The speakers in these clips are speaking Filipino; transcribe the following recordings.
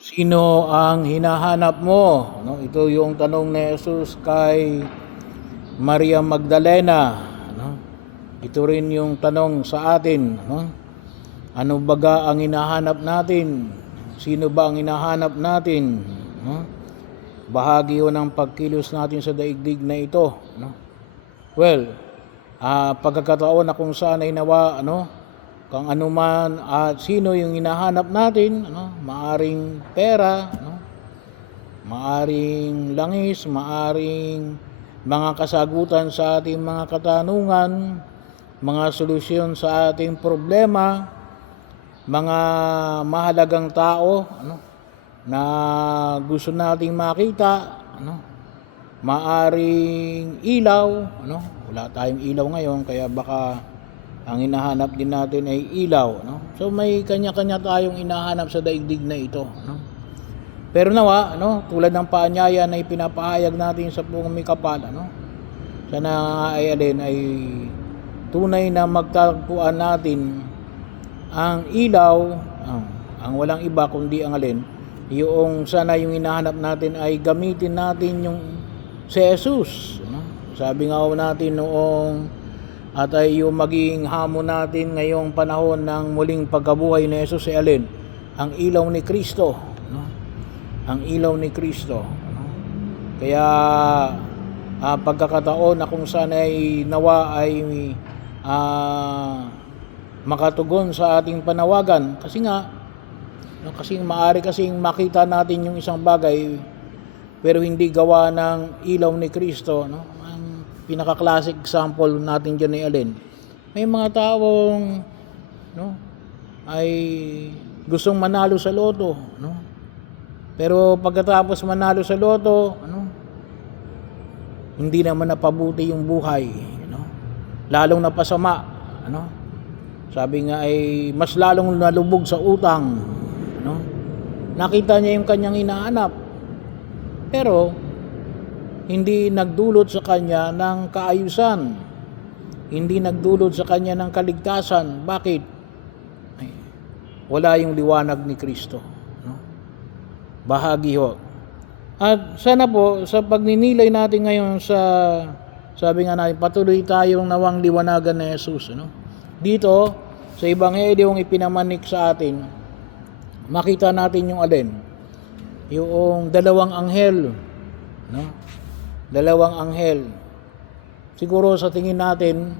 Sino ang hinahanap mo? No, ito yung tanong ni Jesus kay Maria Magdalena. No? Ito rin yung tanong sa atin. No? Ano baga ang hinahanap natin? Sino ba ang hinahanap natin? No? Bahagi yun ng pagkilos natin sa daigdig na ito. No? Well, pagkakataon na kung saan ay nawa, kung ano man at sino yung hinahanap natin, maaring pera, maaring langis, maaring mga kasagutan sa ating mga katanungan, mga solusyon sa ating problema, mga mahalagang tao, na gusto nating makita, maaring ilaw, wala tayong ilaw ngayon kaya baka ang hinahanap din natin ay ilaw, So may kanya-kanya tayong hinahanap sa daigdig na ito, Pero nawa, tulad ng paanyaya na ipinapahayag natin sa pong may kapal, sana ay tunay na magtagpuan natin ang ilaw, ang walang iba kundi ang yung sana yung hinahanap natin ay gamitin natin yung si Jesus, Sabi nga natin noong at ay yung maging hamon natin ngayong panahon ng muling pagkabuhay ni Jesus ay ang ilaw ni Kristo, ang ilaw ni Kristo, Kaya pagkakataon na kung saan ay nawa ay makatugon sa ating panawagan kasi maaari kasing makita natin yung isang bagay pero hindi gawa ng ilaw ni Kristo, pinaka-classic example natin dyan ay may mga taong ay gustong manalo sa loto, pero pagkatapos manalo sa loto, hindi naman napabuti yung buhay, lalong napasama, sabi nga ay mas lalong nalubog sa utang, nakita niya yung kanyang hinahanap pero hindi nagdulot sa kanya ng kaayusan, hindi nagdulot sa kanya ng kaligtasan. Bakit? Wala yung liwanag ni Kristo, bahagi ho. At sana po sa pagninilay natin ngayon sabi nga natin, patuloy tayong nawang liwanagan ni Jesus, Dito sa Ebanghelyong ipinamanik sa atin, makita natin yung dalawang anghel, dalawang anghel. Siguro sa tingin natin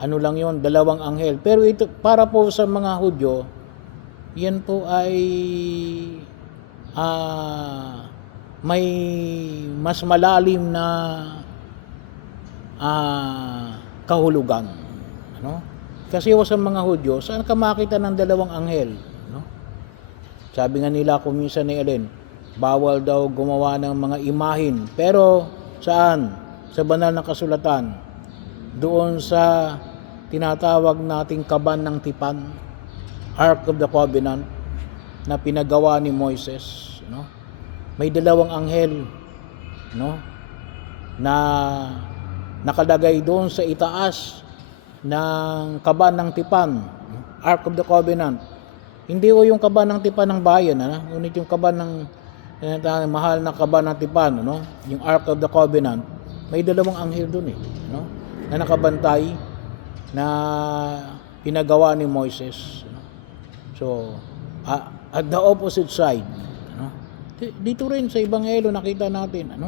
ano lang yon, dalawang anghel, pero ito para po sa mga Hudyo yan po ay may mas malalim na kahulugan, kasi sa mga Hudyo saan ka makita ng dalawang anghel, sabi nga nila kung minsan bawal daw gumawa ng mga imahin. Pero saan? Sa banal na kasulatan. Doon sa tinatawag nating kaban ng tipan, Ark of the Covenant, na pinagawa ni Moises. May dalawang anghel, na nakalagay doon sa itaas ng kaban ng tipan, Ark of the Covenant. Hindi yung kaban ng tipan ng bayan, ngunit yung kaban ng mahal na kaban ng tipan, yung Ark of the Covenant, may dalawang anghel doon na nakabantay na pinagawa ni Moises. So at the opposite side, dito rin sa Ebanghelyo nakita natin,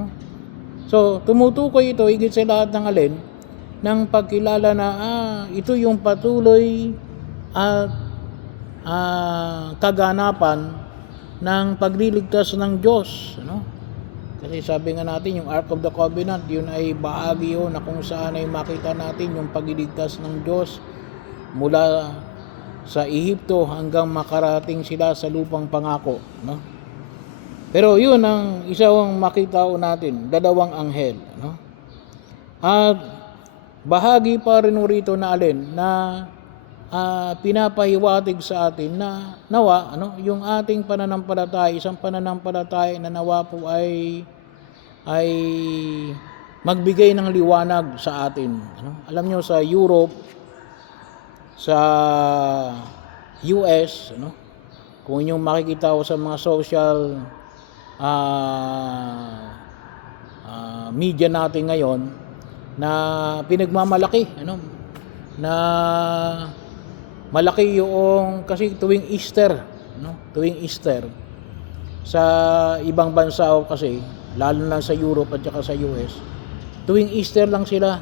so tumutukoy ito higit sa lahat ng pagkilala na ito yung patuloy at kaganapan ng pagliligtas ng Diyos, Kasi sabi nga natin yung Ark of the Covenant, yun ay bahagi na kung saan ay makita natin yung pagliligtas ng Diyos mula sa Ehipto hanggang makarating sila sa lupang pangako, Pero yun ang isang makita natin, dalawang anghel, At bahagi pa rin rito na pinapahiwatig sa atin na nawa yung ating pananampalataya, isang pananampalataya na nawa po ay magbigay ng liwanag sa atin. Alam nyo sa Europe, sa US, kung inyong makikita ko sa mga social media natin ngayon, na pinagmamalaki, ano, na malaki yung, kasi tuwing Easter, no? Tuwing Easter sa ibang bansa o kasi, lalo na sa Europe at saka sa US, tuwing Easter lang sila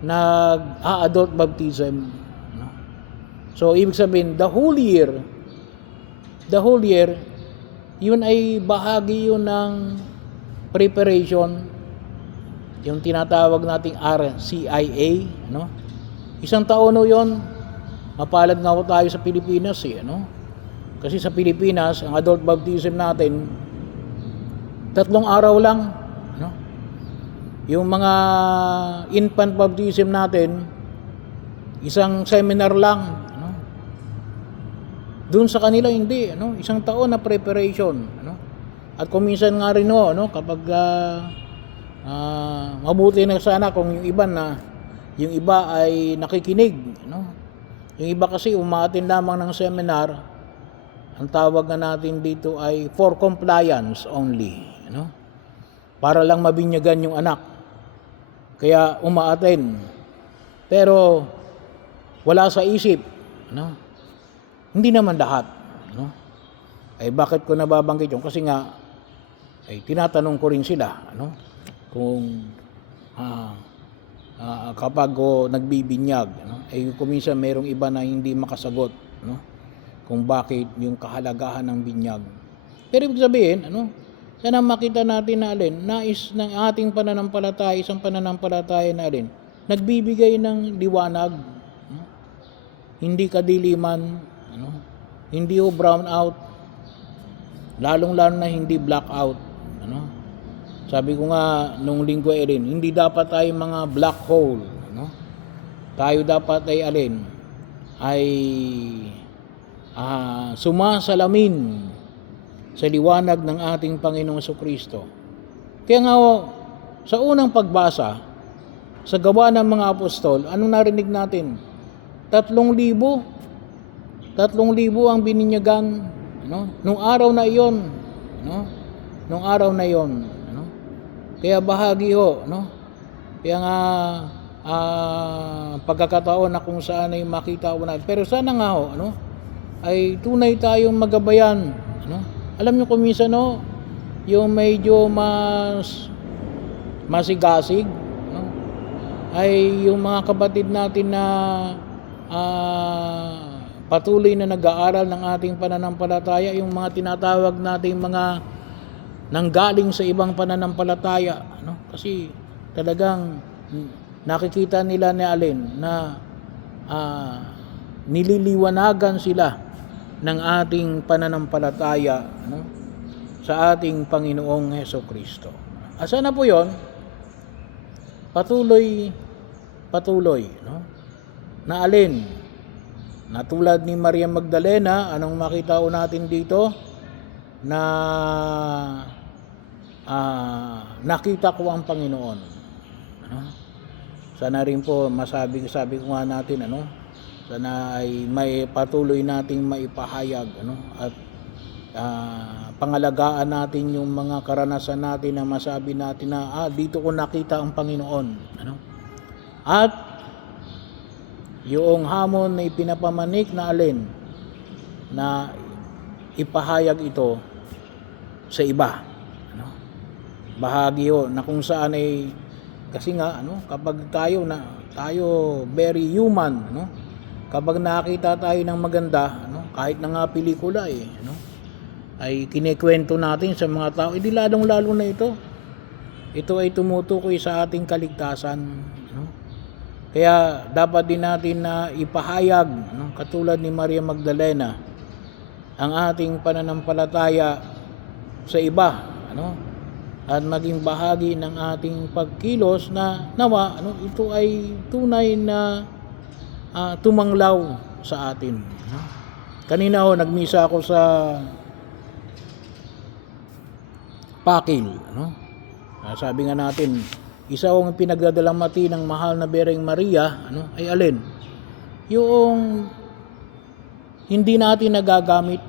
nag-adult baptism, no? So ibig sabihin, the whole year, yun ay bahagi yun ng preparation, yung tinatawag nating RCIA, no? Isang taon no yun. Mapalad nga po tayo sa Pilipinas, ano? Kasi sa Pilipinas, ang adult baptism natin 3 araw lang, ano? Yung mga infant baptism natin, isang seminar lang, ano? Doon sa kanila hindi, ano? Isang taon na preparation, ano? At kung minsan nga rin, ano, kapag mabuti na sana kung yung iba ay nakikinig, ano? Yung iba kasi umaattend lamang ng seminar, ang tawag na natin dito ay for compliance only, ano? Para lang mabinyagan yung anak. Kaya umaattend. Pero wala sa isip, ano? Hindi naman lahat, ano? Ay bakit ko nababanggit yun? Kasi nga ay tinatanong ko rin sila, ano? Kung kapag nagbibinyag, no? Ay kuminsan mayroong iba na hindi makasagot, no? Kung bakit yung kahalagahan ng binyag. Pero ibig sabihin, ano? Sana makita natin na alin, nais ng ating pananampalataya, isang pananampalataya na alin, nagbibigay ng liwanag, no? Hindi kadiliman, ano? Hindi brown out, lalong-lalo na hindi black out, ano? Sabi ko nga nung linggo ay rin, hindi dapat tayo mga black hole, no? Tayo dapat ay alin, ay sumasalamin sa liwanag ng ating Panginoong Jesucristo. Kaya nga sa unang pagbasa sa Gawa ng mga Apostol, anong narinig natin? 3,000 ang bininyagan, no? Nung araw na iyon, no? Nung araw na iyon, no? Kaya bahagi no? Kaya nga pagkakataon na kung saan ay makita ko na. Pero sana nga ano? Ay tunay tayong magabayan, no? Alam niyo kung minsan, no? Yung medyo masigasig, no? Ay yung mga kapatid natin na patuloy na nag-aaral ng ating pananampalataya, yung mga tinatawag nating mga nanggaling sa ibang pananampalataya, no? Kasi talagang nakikita nila na alin na nililiwanagan sila ng ating pananampalataya, no? Sa ating Panginoong Hesukristo. Asa na po 'yon? Patuloy, no? Na alin? Na tulad ni Maria Magdalena, anong makita ko natin dito? Na nakita ko ang Panginoon, ano? Sana rin po sabi ko nga natin, ano? Sana ay may patuloy nating maipahayag, ano? At pangalagaan natin yung mga karanasan natin na masabi natin na dito ko nakita ang Panginoon, ano? At yung hamon na ipinapamanik na alin na ipahayag ito sa iba, ano? Bahagi na kung saan ay kasi nga, ano, kapag tayo very human, no? Kapag nakita tayo ng maganda, ano, kahit na nga pelikula ano, ay kinikwento natin sa mga tao, hindi lalong-lalo na ito ay tumutukoy sa ating kaligtasan, no? Kaya dapat din natin na ipahayag, no, katulad ni Maria Magdalena, ang ating pananampalataya sa iba, ano, at maging bahagi ng ating pagkilos na nawa, ano, ito ay tunay na tumanglaw sa atin, no? Kanina nagmisa ako sa Pakil, no? Sabi nga natin, isa ang pinagdadalamati ng mahal na Birheng Maria, ano, ay alin? Yung hindi natin nagagamit,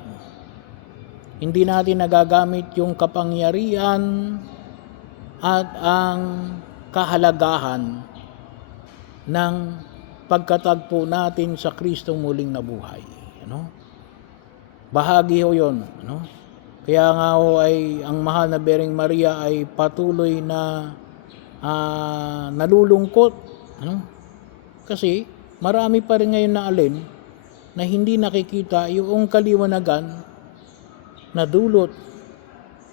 hindi natin nagagamit yung kapangyarihan at ang kahalagahan ng pagkatagpo natin sa Kristong muling nabuhay. Ano? Bahagi ho yun. Ano? Kaya nga ho ay ang mahal na Birheng Maria ay patuloy na nalulungkot. Ano? Kasi marami pa rin ngayon na alin na hindi nakikita yung kaliwanagan na dulot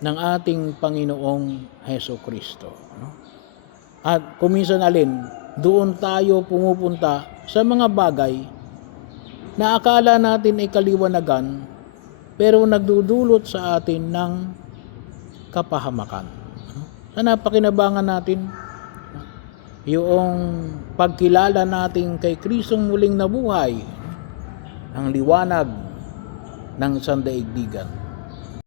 ng ating Panginoong Heso Kristo. Ano? At kuminsan alin, doon tayo pumupunta sa mga bagay na akala natin ay kaliwanagan pero nagdudulot sa atin ng kapahamakan. Sa napakinabangan natin yung pagkilala natin kay Kristong muling nabuhay, ang liwanag ng sandaigdigan.